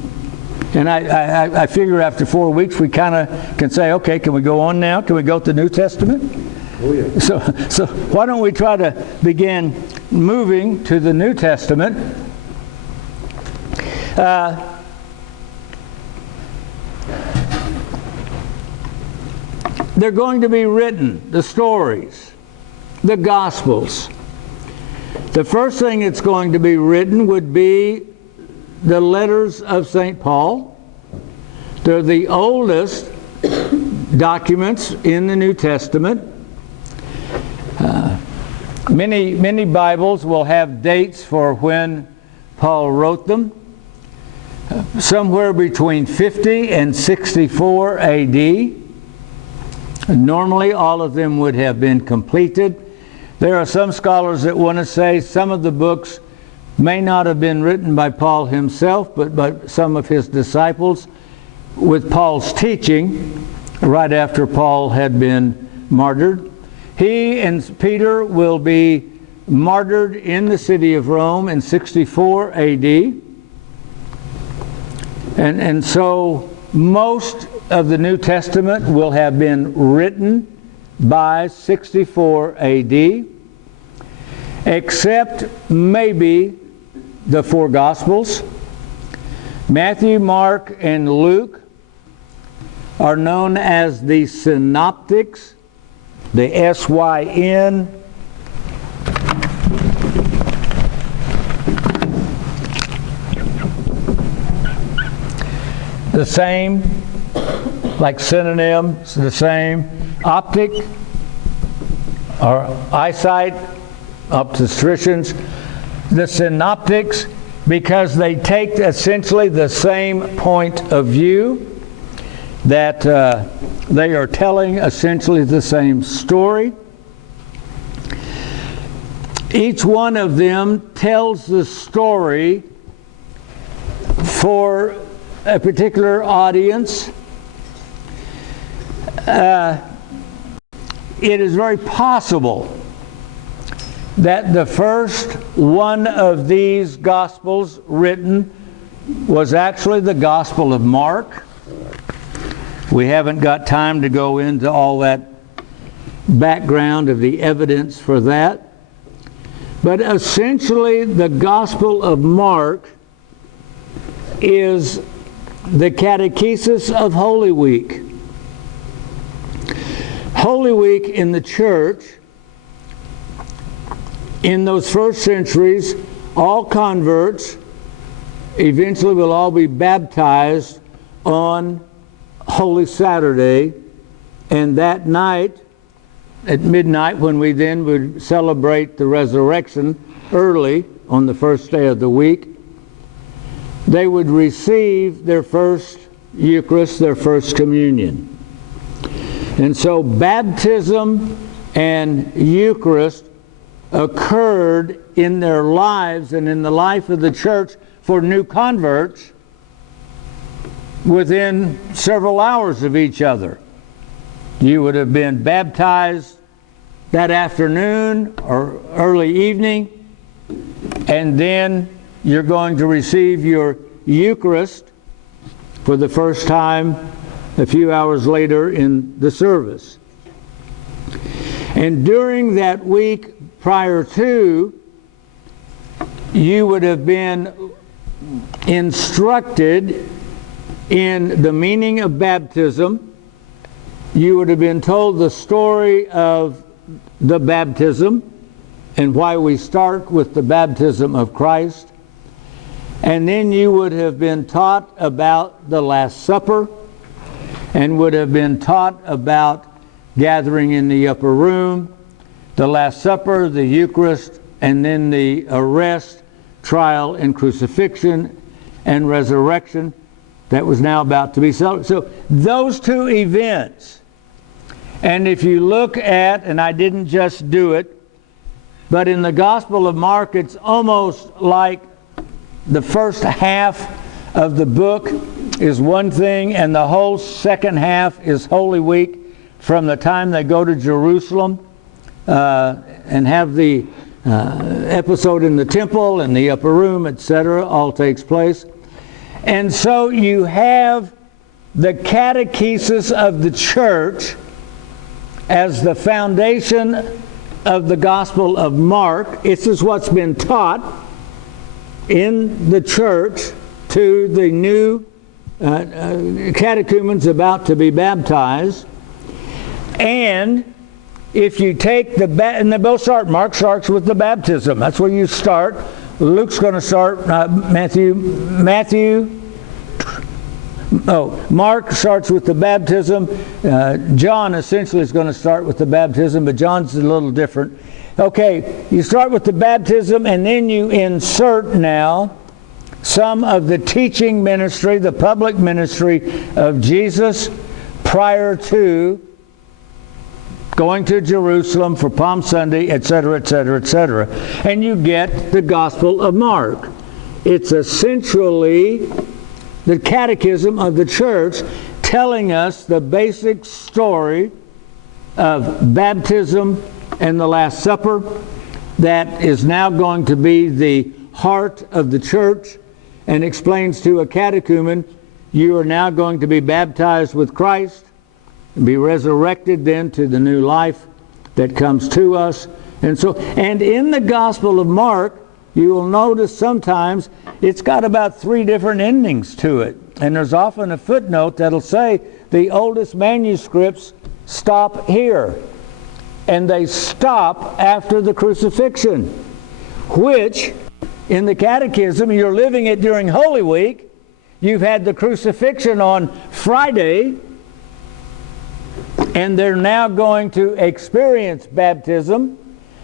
And I figure after 4 weeks we kind of can say, okay, can we go on now? Can we go to the New Testament? Oh, yeah. So why don't we try to begin moving to the New Testament? They're going to be written, the stories, the Gospels. The first thing that's going to be written would be the letters of St. Paul. They're the oldest documents in the New Testament. Many Bibles will have dates for when Paul wrote them. Somewhere between 50 and 64 AD. Normally, all of them would have been completed. There are some scholars that want to say some of the books may not have been written by Paul himself, but some of his disciples with Paul's teaching right after Paul had been martyred. He and Peter will be martyred in the city of Rome in 64 AD. And so most of the New Testament will have been written by 64 AD, except maybe the 4 Gospels. Matthew, Mark, and Luke are known as the Synoptics, the S-Y-N. The same, like synonyms, the same. Optic, or eyesight, obstetricians. The synoptics, because they take essentially the same point of view, that they are telling essentially the same story. Each one of them tells the story for a particular audience. It is very possible that the first one of these Gospels written was actually the Gospel of Mark. We haven't got time to go into all that background of the evidence for that. But essentially, the Gospel of Mark is the catechesis of Holy Week. Holy Week in the church, in those first centuries, all converts eventually will all be baptized on Holy Saturday, and that night, at midnight, when we then would celebrate the resurrection early on the first day of the week, they would receive their first Eucharist, their first communion. And so baptism and Eucharist occurred in their lives and in the life of the church for new converts within several hours of each other. You would have been baptized that afternoon or early evening, and then you're going to receive your Eucharist for the first time a few hours later in the service. And during that week prior to, you would have been instructed in the meaning of baptism you would have been told the story of the baptism and why we start with the baptism of Christ. And then you would have been taught about the Last Supper and would have been taught about gathering in the upper room, the Last Supper, the Eucharist, and then the arrest, trial, and crucifixion and resurrection that was now about to be celebrated. So those two events. And if you look at, and I didn't just do it, but in the Gospel of Mark, it's almost like the first half of the book is one thing, and the whole second half is Holy Week, from the time they go to Jerusalem and have the episode in the temple and the upper room, etc., all takes place. And so you have the catechesis of the church as the foundation of the Gospel of Mark. This is what's been taught in the church to the new catechumens about to be baptized. And if you take and they both start, Mark starts with the baptism. That's where you start. Luke's going to start, Mark starts with the baptism. John essentially is going to start with the baptism, but John's a little different. Okay, you start with the baptism, and then you insert now some of the teaching ministry, the public ministry of Jesus prior to going to Jerusalem for Palm Sunday, etc., etc., etc. And you get the Gospel of Mark. It's essentially the catechism of the church telling us the basic story of baptism and the Last Supper that is now going to be the heart of the church, and explains to a catechumen, you are now going to be baptized with Christ and be resurrected then to the new life that comes to us. And in the Gospel of Mark, you will notice sometimes it's got about 3 different endings to it. And there's often a footnote that'll say the oldest manuscripts stop here. And they stop after the crucifixion, which in the catechism, you're living it during Holy Week. You've had the crucifixion on Friday, and they're now going to experience baptism,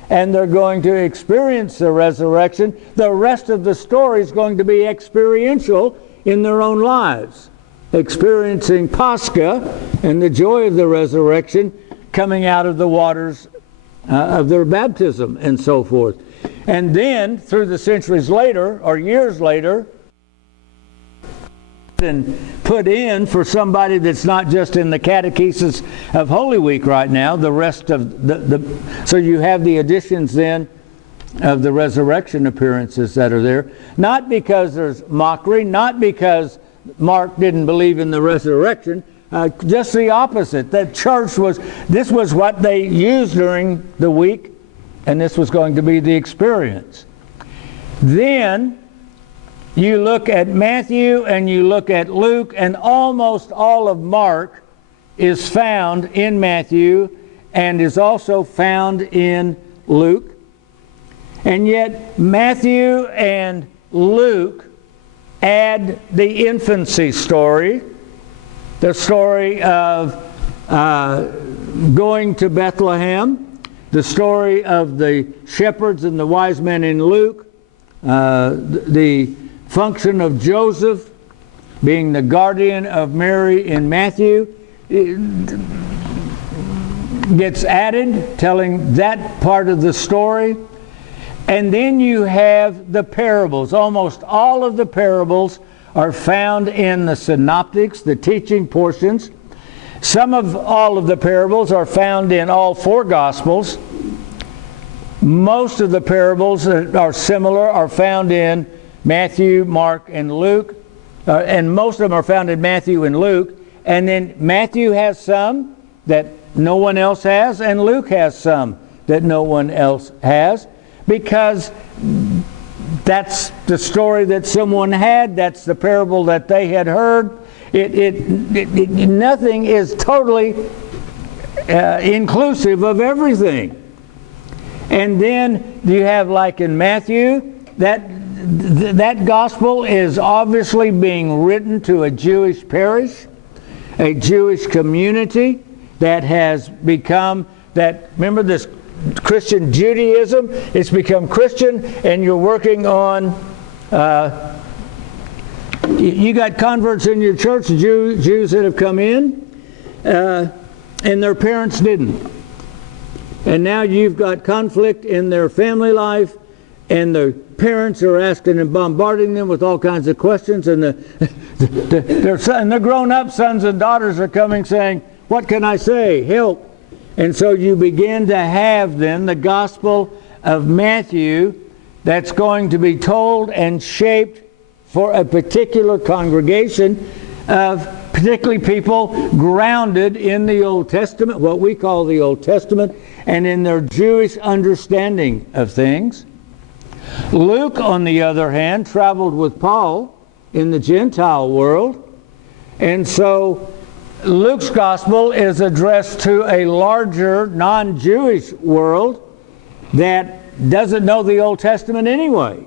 and they're going to experience the resurrection. The rest of the story is going to be experiential in their own lives, experiencing Pascha and the joy of the resurrection coming out of the waters of their baptism and so forth. And then, through the centuries later, or years later, and put in for somebody that's not just in the catechesis of Holy Week right now, the rest of so you have the additions then of the resurrection appearances that are there. Not because there's mockery, not because Mark didn't believe in the resurrection, just the opposite. That church this was what they used during the week, and this was going to be the experience. Then you look at Matthew and you look at Luke, and almost all of Mark is found in Matthew and is also found in Luke. And yet Matthew and Luke add the infancy story, the story of going to Bethlehem, the story of the shepherds and the wise men in Luke, the function of Joseph being the guardian of Mary in Matthew gets added, telling that part of the story. And then you have the parables. Almost all of the parables are found in the synoptics, the teaching portions. Some of all of the parables are found in all 4 Gospels. Most of the parables that are similar are found in Matthew, Mark, and Luke. And most of them are found in Matthew and Luke. And then Matthew has some that no one else has, and Luke has some that no one else has, because that's the story that someone had, that's the parable that they had heard. Nothing is totally inclusive of everything. And then you have, like in Matthew, that gospel is obviously being written to a Jewish parish, a Jewish community that has become that. Remember this Christian Judaism? It's become Christian, and you're working on. You got converts in your church, Jews that have come in, and their parents didn't. And now you've got conflict in their family life, and the parents are asking and bombarding them with all kinds of questions, and their grown-up sons and daughters are coming saying, "What can I say? Help." And so you begin to have then the Gospel of Matthew that's going to be told and shaped for a particular congregation of particularly people grounded in the Old Testament, what we call the Old Testament, and in their Jewish understanding of things. Luke, on the other hand, traveled with Paul in the Gentile world, and so Luke's gospel is addressed to a larger non-Jewish world that doesn't know the Old Testament anyway.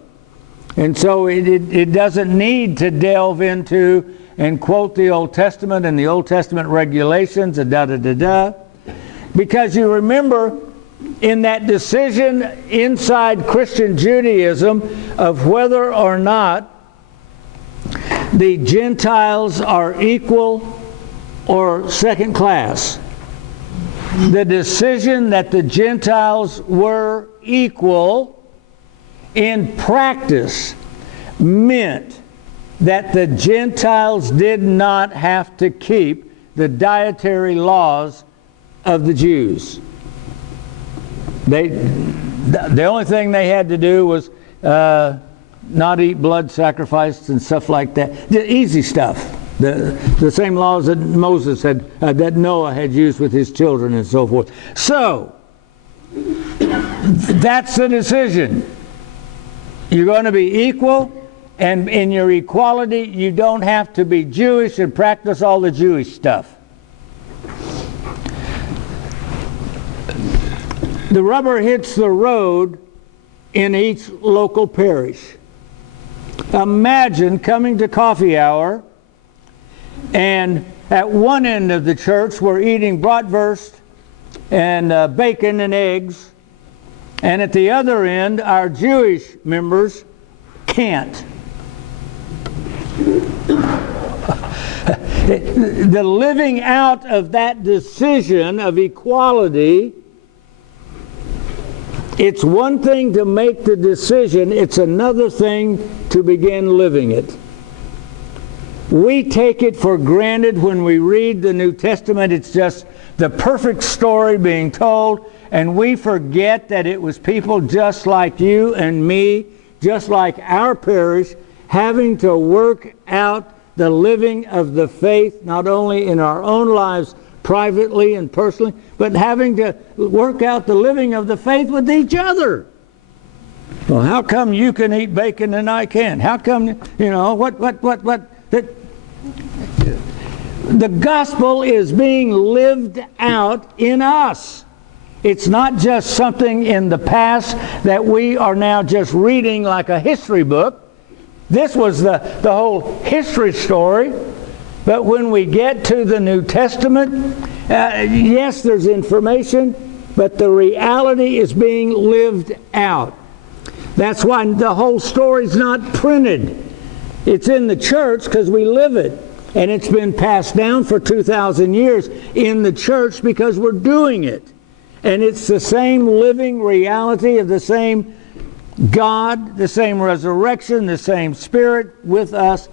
And so it doesn't need to delve into and quote the Old Testament and the Old Testament regulations and da-da-da-da. Because you remember, in that decision inside Christian Judaism of whether or not the Gentiles are equal or second class, the decision that the Gentiles were equal in practice meant that the Gentiles did not have to keep the dietary laws of the Jews. The only thing they had to do was not eat blood sacrificed and stuff like that. The easy stuff. The same laws that Moses had, that Noah had used with his children and so forth. So, that's the decision. You're going to be equal, and in your equality, you don't have to be Jewish and practice all the Jewish stuff. The rubber hits the road in each local parish. Imagine coming to coffee hour, and at one end of the church we're eating bratwurst and bacon and eggs, and at the other end our Jewish members can't. The living out of that decision of equality, it's one thing to make the decision, it's another thing to begin living it. We take it for granted when we read the New Testament. It's just the perfect story being told, and we forget that it was people just like you and me, just like our parish, having to work out the living of the faith, not only in our own lives privately and personally, but having to work out the living of the faith with each other. Well, how come you can eat bacon and I can't? How come, what? The gospel is being lived out in us. It's not just something in the past that we are now just reading like a history book. This was the whole history story. But when we get to the New Testament, yes, there's information, but the reality is being lived out. That's why the whole story's not printed. It's in the church because we live it. And it's been passed down for 2,000 years in the church because we're doing it. And it's the same living reality of the same God, the same resurrection, the same Spirit with us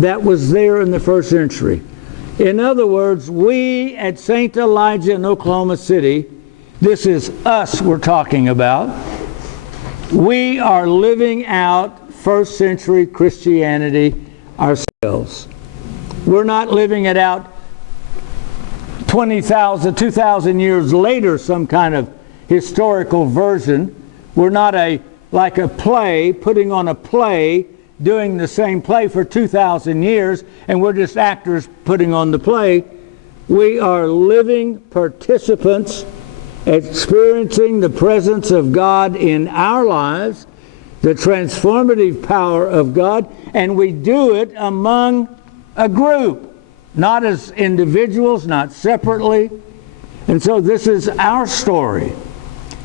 that was there in the first century. In other words, we at St. Elijah in Oklahoma City, this is us we're talking about. We are living out first century Christianity ourselves. We're not living it out 2,000 years later, some kind of historical version. We're not like a play, putting on a play, doing the same play for 2,000 years, and we're just actors putting on the play. We are living participants experiencing the presence of God in our lives, the transformative power of God, and we do it among a group, not as individuals, not separately. And so this is our story.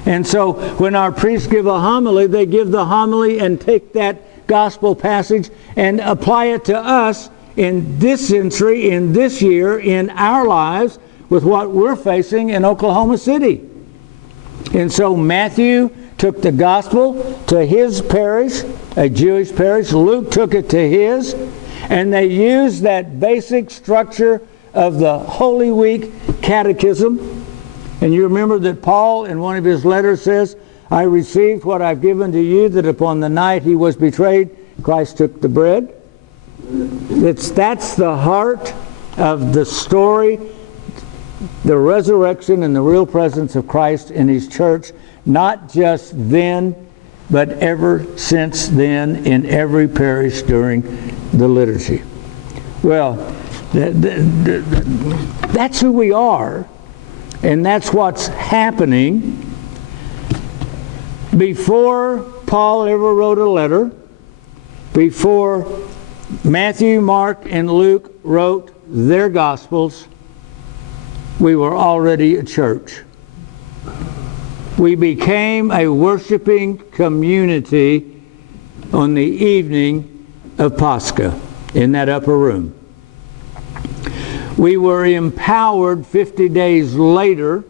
And so when our priests give a homily, they give the homily and take that gospel passage and apply it to us in this century, in this year, in our lives, with what we're facing in Oklahoma City. And so Matthew took the gospel to his parish, a Jewish parish. Luke took it to his, and they used that basic structure of the Holy Week catechism. And you remember that Paul, in one of his letters, says, I received what I've given to you, that upon the night he was betrayed, Christ took the bread. That's the heart of the story, the resurrection and the real presence of Christ in his church, not just then, but ever since then in every parish during the liturgy. Well, that's who we are, and that's what's happening. Before Paul ever wrote a letter, before Matthew, Mark, and Luke wrote their Gospels, we were already a church. We became a worshiping community on the evening of Pascha in that upper room. We were empowered 50 days later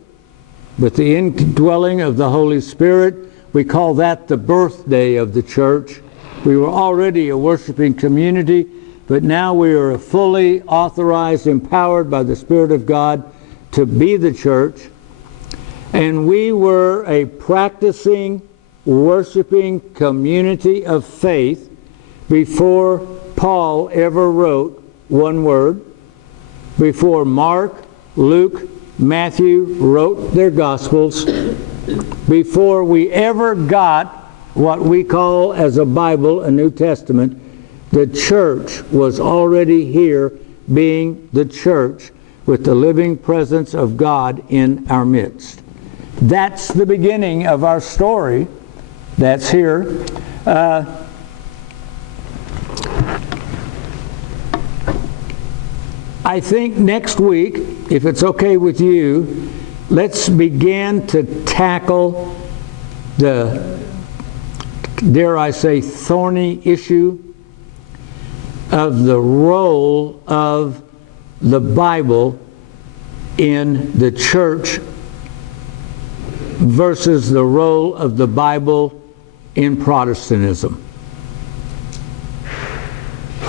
with the indwelling of the Holy Spirit. We call that the birthday of the church. We were already a worshiping community, but now we are fully authorized, empowered by the Spirit of God to be the church. And we were a practicing, worshiping community of faith before Paul ever wrote one word, before Mark, Luke, Matthew wrote their Gospels, before we ever got what we call as a Bible, a New Testament. The church was already here, being the church with the living presence of God in our midst. That's the beginning of our story. That's here. I think next week, if it's okay with you, let's begin to tackle the, dare I say, thorny issue of the role of the Bible in the church versus the role of the Bible in Protestantism.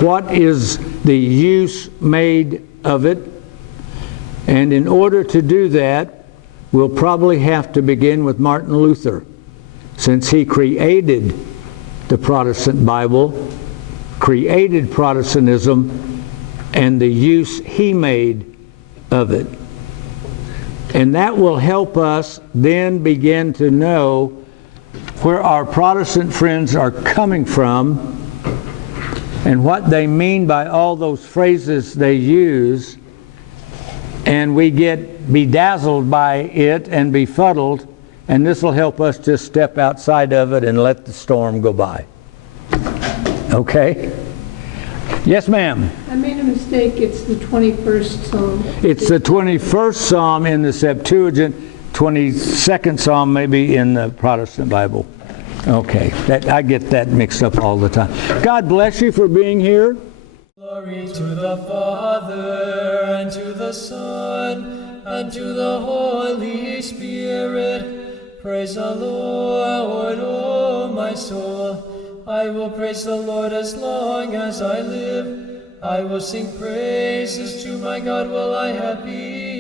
What is the use made of it? And in order to do that, we'll probably have to begin with Martin Luther, since he created the Protestant Bible, created Protestantism, and the use he made of it. And that will help us then begin to know where our Protestant friends are coming from and what they mean by all those phrases they use, and we get bedazzled by it and befuddled, and this will help us just step outside of it and let the storm go by. Okay? Yes, ma'am? I made a mistake. It's the 21st Psalm. It's the 21st Psalm in the Septuagint, 22nd Psalm maybe in the Protestant Bible. Okay, I get that mixed up all the time. God bless you for being here. Glory to the Father, and to the Son, and to the Holy Spirit. Praise the Lord, O my soul. I will praise the Lord as long as I live. I will sing praises to my God while I have peace.